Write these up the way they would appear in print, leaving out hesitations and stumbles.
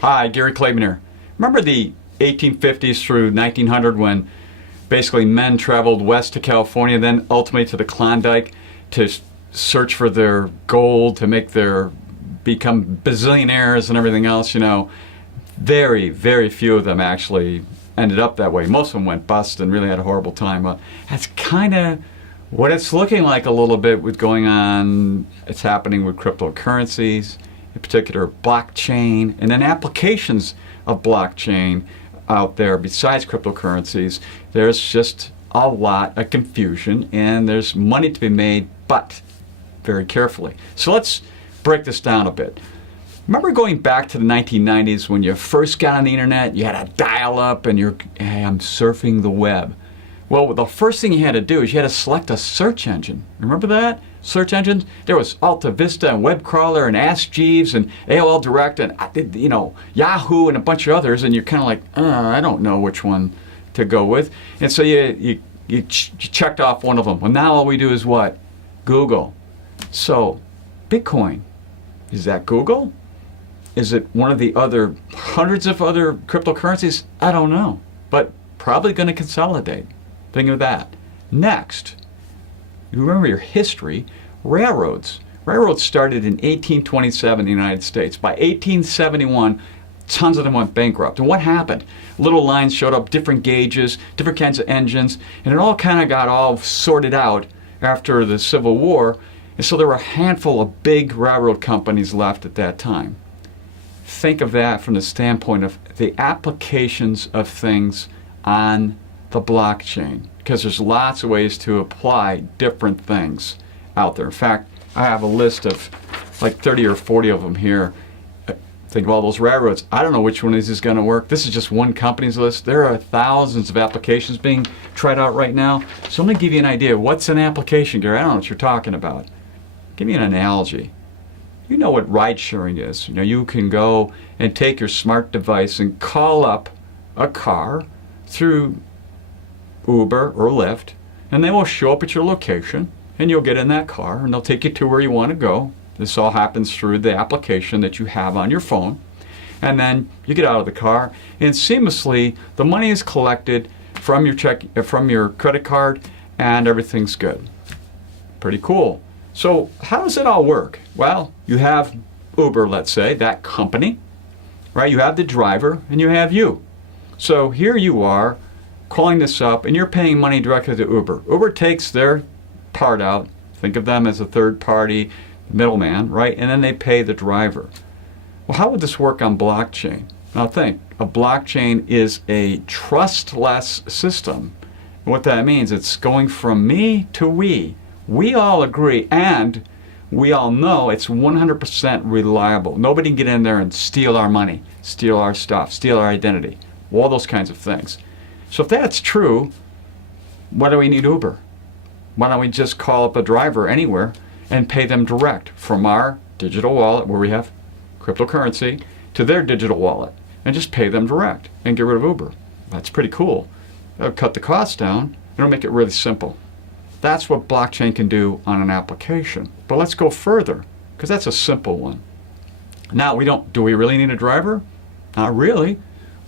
Hi, Gary Clayman here. Remember the 1850s through 1900 when basically men traveled west to California, then ultimately to the Klondike to search for their gold, to become bazillionaires and everything else, Very, very few of them actually ended up that way. Most of them went bust and really had a horrible time. That's kind of what it's looking like a little bit with going on. It's happening with cryptocurrencies, in particular blockchain, and then applications of blockchain out there besides cryptocurrencies. There's just a lot of confusion and there's money to be made, but very carefully. So let's break this down a bit. Remember going back to the 1990s when you first got on the internet, you had a dial-up and I'm surfing the web. Well, the first thing you had to do is you had to select a search engine. Remember that? Search engines? There was Alta Vista and Web Crawler and Ask Jeeves and AOL Direct and Yahoo and a bunch of others, and you're kind of like, I don't know which one to go with. And so you checked off one of them. Well, now all we do is what? Google. So, Bitcoin, is that Google? Is it one of the other hundreds of other cryptocurrencies? I don't know, but probably going to consolidate. Think of that. Next, you remember your history, railroads. Railroads started in 1827 in the United States. By 1871, tons of them went bankrupt. And what happened? Little lines showed up, different gauges, different kinds of engines, and it all kind of got all sorted out after the Civil War. And so there were a handful of big railroad companies left at that time. Think of that from the standpoint of the applications of things on the blockchain, because there's lots of ways to apply different things out there. In fact, I have a list of like 30 or 40 of them here. Think of all those railroads. I don't know which one of these is going to work. This is just one company's list. There are thousands of applications being tried out right now. So let me give you an idea. What's an application, Gary? I don't know what you're talking about. Give me an analogy. You know what ride sharing is. You can go and take your smart device and call up a car through Uber or Lyft, and they will show up at your location, and you'll get in that car, and they'll take you to where you want to go. This all happens through the application that you have on your phone. And then you get out of the car, and seamlessly the money is collected from your credit card, and everything's good. Pretty cool. So how does it all work? Well, you have Uber, let's say, that company, right? You have the driver, and you have you. So here you are calling this up, and you're paying money directly to Uber. Uber takes their part out. Think of them as a third-party middleman, right? And then they pay the driver. Well, how would this work on blockchain? Now think, a blockchain is a trustless system. What that means, it's going from me to we. We all agree, and we all know it's 100% reliable. Nobody can get in there and steal our money, steal our stuff, steal our identity, all those kinds of things. So if that's true, why do we need Uber? Why don't we just call up a driver anywhere and pay them direct from our digital wallet, where we have cryptocurrency, to their digital wallet, and just pay them direct and get rid of Uber? That's pretty cool. That'll cut the cost down. It'll make it really simple. That's what blockchain can do on an application. But let's go further, because that's a simple one. Now, do we really need a driver? Not really.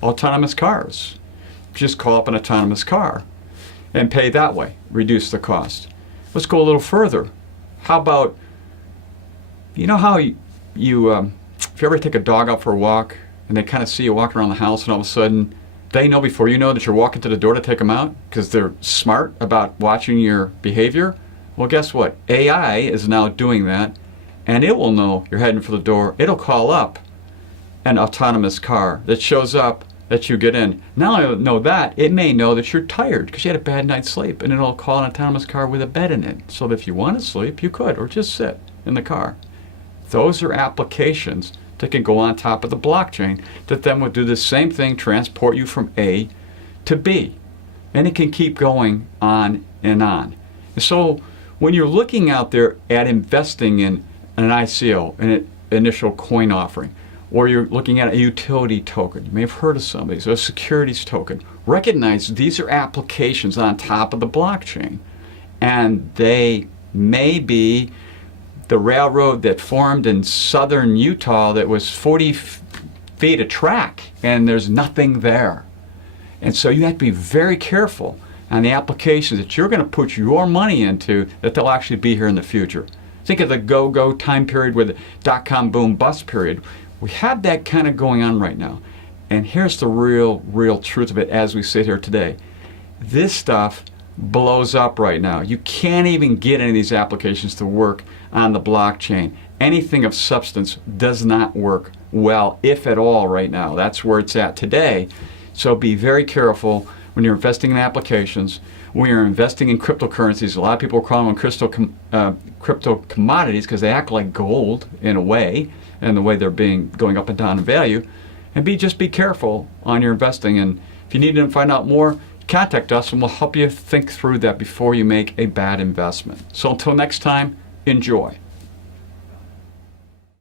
Autonomous cars. Just call up an autonomous car and pay that way, reduce the cost. Let's go a little further. How about, how if you ever take a dog out for a walk and they kind of see you walking around the house, and all of a sudden they know before you know that you're walking to the door to take them out because they're smart about watching your behavior? Well, guess what? AI is now doing that, and it will know you're heading for the door. It'll call up an autonomous car that shows up that you get in. Not only know that, it may know that you're tired because you had a bad night's sleep, and it'll call an autonomous car with a bed in it, so that if you want to sleep, you could, or just sit in the car. Those are applications that can go on top of the blockchain that then would do the same thing, transport you from A to B. And it can keep going on and on. And so when you're looking out there at investing in an ICO, an initial coin offering, or you're looking at a utility token, you may have heard of some of these, a securities token, recognize these are applications on top of the blockchain. And they may be the railroad that formed in southern Utah that was 40 feed a track and there's nothing there. And so you have to be very careful on the applications that you're going to put your money into, that they'll actually be here in the future. Think of the go-go time period with the dot-com boom bust period. We have that kind of going on right now. And here's the real truth of it as we sit here today. This stuff blows up right now. You can't even get any of these applications to work on the blockchain. Anything of substance does not work well, if at all, right now. That's where it's at today. So be very careful when you're investing in applications, when you're investing in cryptocurrencies. A lot of people call them crypto commodities because they act like gold in a way, and the way they're going up and down in value. And just be careful on your investing. And if you need to find out more, contact us and we'll help you think through that before you make a bad investment. So until next time, enjoy.